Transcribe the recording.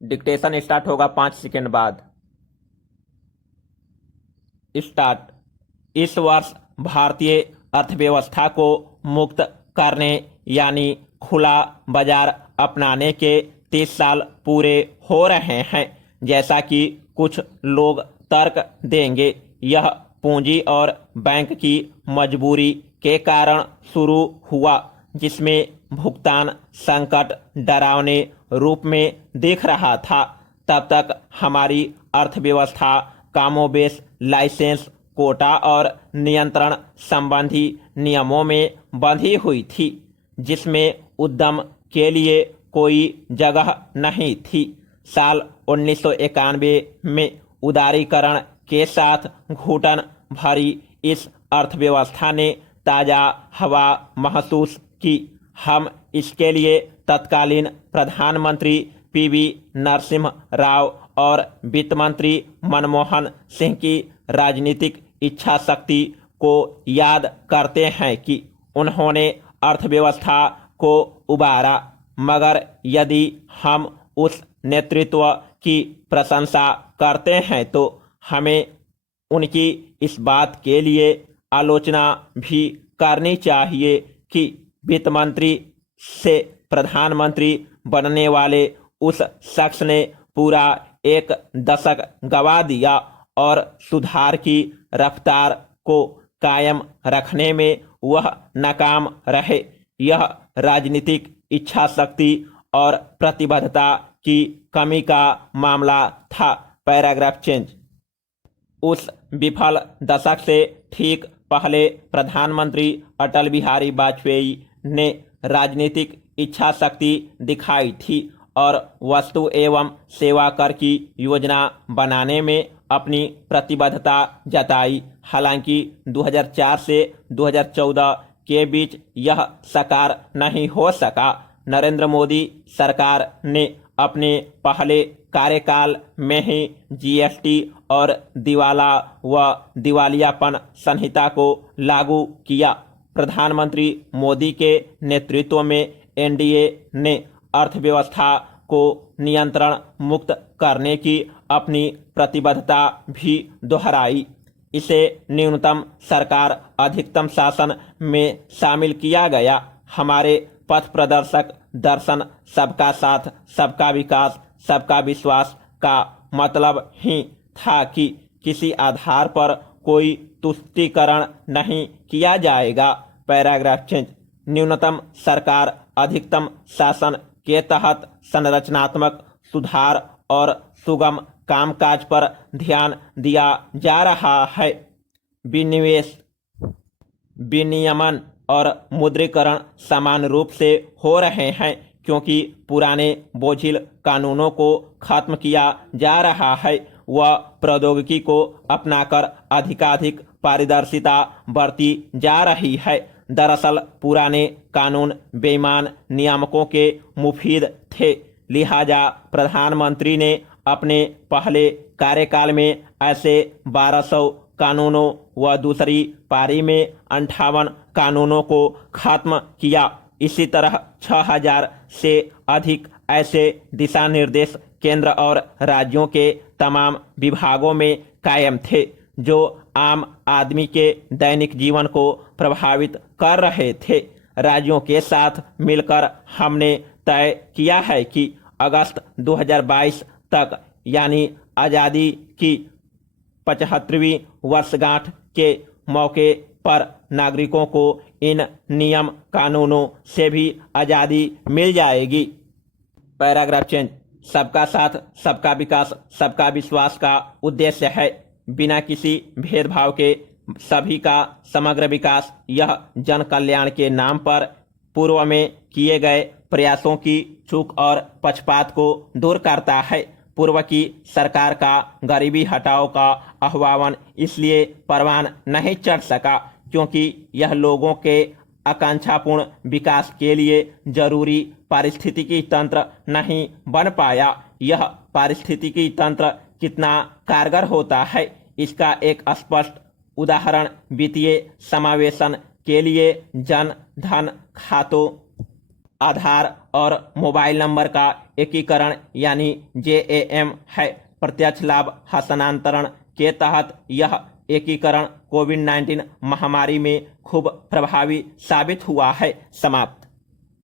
Dictation start होगा 5 second बाद। Start. इस वर्ष भारतीय अर्थव्यवस्था को मुक्त करने यानी खुला बाजार अपनाने के 30 साल पूरे हो रहे हैं। जैसा कि कुछ लोग तर्क देंगे, यह पूंजी और बैंक की मजबूरी के कारण शुरू हुआ, जिसमें भुगतान संकट डरावने रूप में दिख रहा था। तब तक हमारी अर्थव्यवस्था कामोबेश लाइसेंस, कोटा और नियंत्रण संबंधी नियमों में बंधी हुई थी, जिसमें उद्यम के लिए कोई जगह नहीं थी। साल 1991 में उदारीकरण के साथ घुटन भरी इस अर्थव्यवस्था ने ताज़ा हवा महसूस की। हम इसके लिए तत्कालीन प्रधानमंत्री पीवी नरसिम्हा राव और वित्त मंत्री मनमोहन सिंह की राजनीतिक इच्छा शक्ति को याद करते हैं कि उन्होंने अर्थव्यवस्था को उबारा। मगर यदि हम उस नेतृत्व की प्रशंसा करते हैं तो हमें उनकी इस बात के लिए आलोचना भी करनी चाहिए कि वित्त मंत्री से प्रधानमंत्री बनने वाले उस शख्स ने पूरा एक दशक गंवा दिया और सुधार की रफ्तार को कायम रखने में वह नाकाम रहे। यह राजनीतिक इच्छा शक्ति और प्रतिबद्धता की कमी का मामला था। Paragraph change. उस विफल दशक से ठीक पहले प्रधानमंत्री अटल बिहारी वाजपेयी ने राजनीतिक इच्छा शक्ति दिखाई थी और वस्तु एवं सेवा कर की योजना बनाने में अपनी प्रतिबद्धता जताई। हालांकि 2004 से 2014 के बीच यह साकार नहीं हो सका। नरेंद्र मोदी सरकार ने अपने पहले कार्यकाल में ही जीएसटी और दिवाला व दिवालियापन संहिता को लागू किया। प्रधानमंत्री मोदी के नेतृत्व में एनडीए ने अर्थव्यवस्था को नियंत्रण मुक्त करने की अपनी प्रतिबद्धता भी दोहराई। इसे न्यूनतम सरकार अधिकतम शासन में शामिल किया गया। हमारे पथ प्रदर्शक दर्शन सबका साथ सबका विकास सबका विश्वास का मतलब ही था कि किसी आधार पर कोई तुष्टीकरण नहीं किया जाएगा। Paragraph change. न्यूनतम सरकार अधिकतम शासन के तहत संरचनात्मक सुधार और सुगम कामकाज पर ध्यान दिया जा रहा है। विनिवेश, विनियमन और मुद्रीकरण समान रूप से हो रहे हैं, क्योंकि पुराने बोझिल कानूनों को खत्म किया जा रहा है व प्रौद्योगिकी को अपनाकर अधिकाधिक पारदर्शिता बरती जा रही है। दरअसल पुराने कानून बेईमान नियामकों के मुफीद थे, लिहाजा प्रधानमंत्री ने अपने पहले कार्यकाल में ऐसे 1200 कानूनों व दूसरी पारी में 58 कानूनों को खत्म किया। इसी तरह 6000 से अधिक ऐसे दिशा निर्देश केंद्र और राज्यों के तमाम विभागों में कायम थे, जो आम आदमी के दैनिक जीवन को प्रभावित कर रहे थे। राज्यों के साथ मिलकर हमने तय किया है कि अगस्त 2022 तक, यानी आज़ादी की 75वीं वर्षगांठ के मौके पर, नागरिकों को इन नियम कानूनों से भी आज़ादी मिल जाएगी। Paragraph change. सबका साथ सबका विकास सबका विश्वास का उद्देश्य है, बिना किसी भेदभाव के सभी का समग्र विकास। यह जन कल्याण के नाम पर पूर्व में किए गए प्रयासों की चूक और पक्षपात को दूर करता है। पूर्व की सरकार का गरीबी हटाओ का आह्वान इसलिए परवान नहीं चढ़ सका क्योंकि यह लोगों के आकांक्षापूर्ण विकास के लिए जरूरी पारिस्थितिकी तंत्र नहीं बन पाया। यह पारिस्थितिकी तंत्र कितना कारगर होता है, इसका एक स्पष्ट उदाहरण वित्तीय समावेशन के लिए जन धन खातों आधार और मोबाइल नंबर का एकीकरण यानी JAM है। प्रत्यक्ष लाभ हस्तांतरण के तहत यह एकीकरण कोविड-19 महामारी में खूब प्रभावी साबित हुआ है। समाप्त।